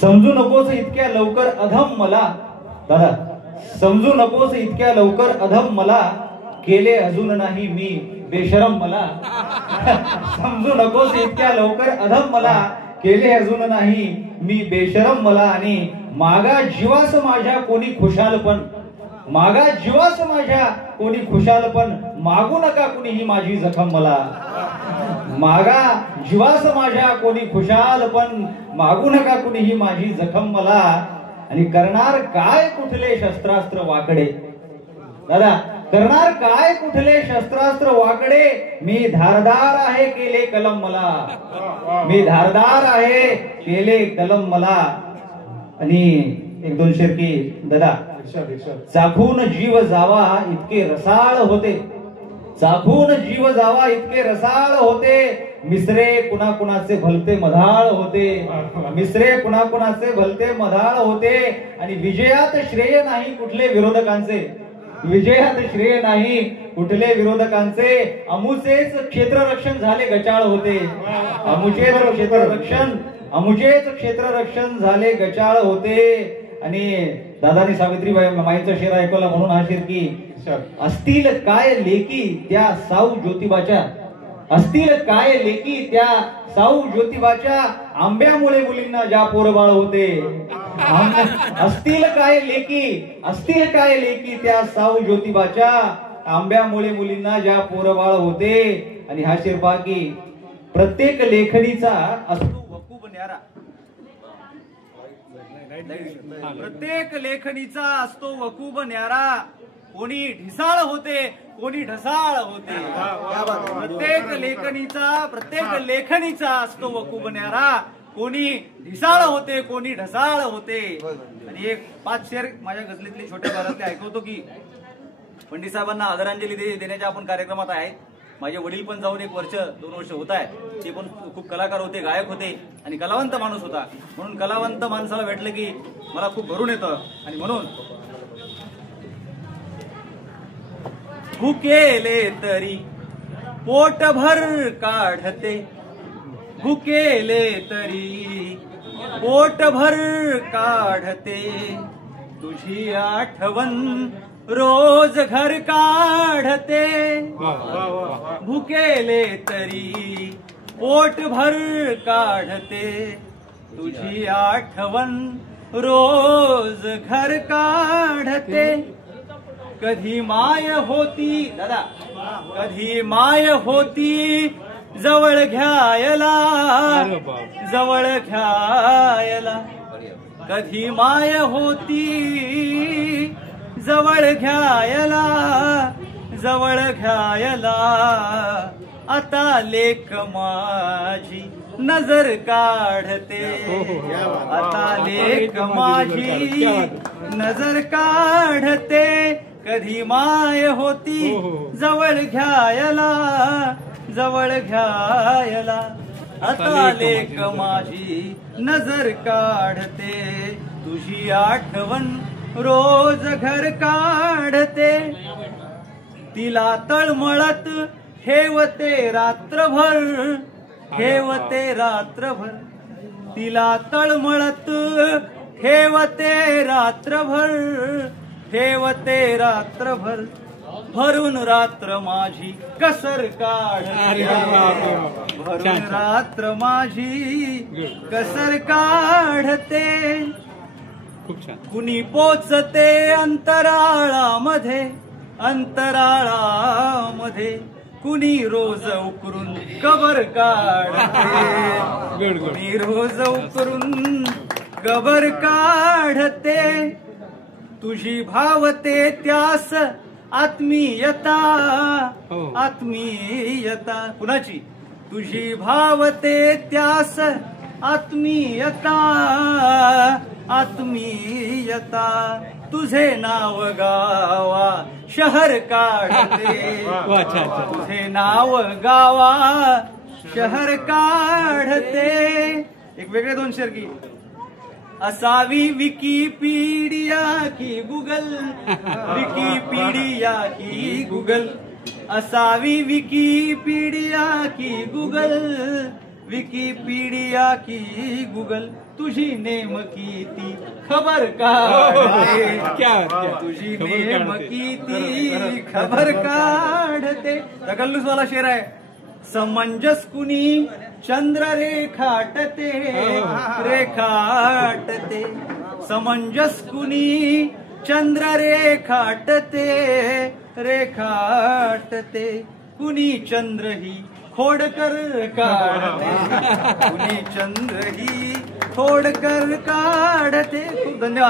समजू नकोस इतक्या लवकर अधम मला, दादा समजू नकोस इतक्या लवकर अधम मला, केले अजून नाही मी बेशरम मला. समजू नकोस इतक्या लवकर अधम मला, केले अजून नाही मी बेशरम मला. आणि मागा जीवास माझ्या कोणी खुशालपण, मागा जीवास माझ्या कोणी खुशालपण, मागू नका कुणीही माझी जखम मला. मागा जीवास माझ्या कोणी खुशालपण, मागू नका कुणीही माझी जखम मला. आणि करणार काय कुठले शस्त्रास्त्र वाकडे, दादा करणार काय कुठले शस्त्रास्त्र वाकडे, मी धारदार आहे केले कलम मला, मी धारदार आहे केले कलम मला. आणि एक दोन शेर की दादा, चाखून जीव जावा इतके रसाळ होते, चाखून जीव जावा इतके रसाळ होते, मिसरे कुणाकुणाचे भलते मधाळ होते, मिसरे कुणाकुणाचे भलते मधाळ होते. आणि विजयात श्रेय नाही कुठले विरोधकांचे, विजयात श्रेय नाही कुठले विरोधकांचे, अमुचेच क्षेत्ररक्षण झाले गचाळ होते, अमुचेच क्षेत्ररक्षण, अमुचेच क्षेत्ररक्षण झाले गचाळ होते. आणि दादानी सावित्रीबाई माईचा शेर ऐकवला म्हणून हा शेर की, असतील काय लेकी त्या साऊ ज्योतिबाच्या, असतील काय लेकी त्या साऊ ज्योतिबाच्या, आंब्यामुळे मुलींना ज्या पोरबाळ होते. असतील काय लेकी, असतील काय लेकी त्या साऊ ज्योतिबाच्या, आंब्यामुळे मुलींना ज्या पोरबाळ होते. आणि हा शेर पहा की, प्रत्येक लेखणीचा असतो वकूब न्यारा, प्रत्येक लेखणीचा असतो वकूब न्यारा, कोणी ढिसाळ होते कोणी ढसाळ होते. प्रत्येक लेखणीचा, प्रत्येक लेखणीचा असतो वकूब न्यारा, कोणी ढिसाळ होते कोणी ढसाळ होते. आणि एक 5 शेर माझ्या गझलीतले छोट्या घरातले ऐकवतो की, पंडित साहेबांना आदरांजली देण्याच्या आपण कार्यक्रमात आहे. माझे वडील पण जाऊन 1 वर्ष 2 वर्ष होत आहे. ते पण खूप कलाकार होते, गायक होते आणि कलावंत माणूस होता. म्हणून कलावंत माणसाला भेटलं की मला खूप भरून येतं. आणि म्हणून भुकेले तरी पोटभर काढते, भुकेले तरी पोटभर काढते, तुझी आठवण रोज घर काढते. भुकेले तरी पोटभर काढते, तुझी आठवण रोज घर काढते. कधी माय होती दादा, कधी माय होती जवळ घ्यायला, जवळ घ्यायला, कधी माय होती जवळ घ्यायला, जवळ घ्यायला. आता लेक माझी नजर काढते, आता लेक माझी नजर काढते. कधी माय होती जवळ घ्यायला, जवळ घ्यायला. आता लेक माझी नजर काढते, तुझी आठवण रोज घर काढते. तिला तळमळत ठेवते रात्रभर, ठेवते रात्रभर. तिला तळमळत ठेवते रात्रभर, ठेवते रात्रभर. भरून रात्र माझी कसर काढते, भरून रात्र माझी कसर काढते. कुणी पोचते अंतराळामध्ये, अंतराळामध्ये. कुणी रोज उकरून कबर काढते, कुणी रोज उकरून कबर काढते. तुझी भावते त्यास आत्मीयता, आत्मीयता. कुणाची? तुझी भावते त्यास आत्मीयता, आत्मीयता. तुझे नाव गावा शहर काढते, तुझे नाव गावा शहर काढते. एक वेगळे 2 शेर की, असावी विकिपीडिया की गुगल, विकिपीडिया की गुगल. असावी विकिपीडिया की गुगल, विकिपीडिया की गूगल तुझी नेमकी ती खबर काढते, तुझी नेमकी ती खबर काढते. गल्लूसवाला शेर आहे. समंजस कुणी चंद्र रेखाटते, रेखाटते. समंजस कुणी चंद्र रेखाटते, रेखाटते. कुणी चंद्र ही खोडकर काढते, कुणी चंद्र ही खोडकर काढते. खूप धन्यवाद.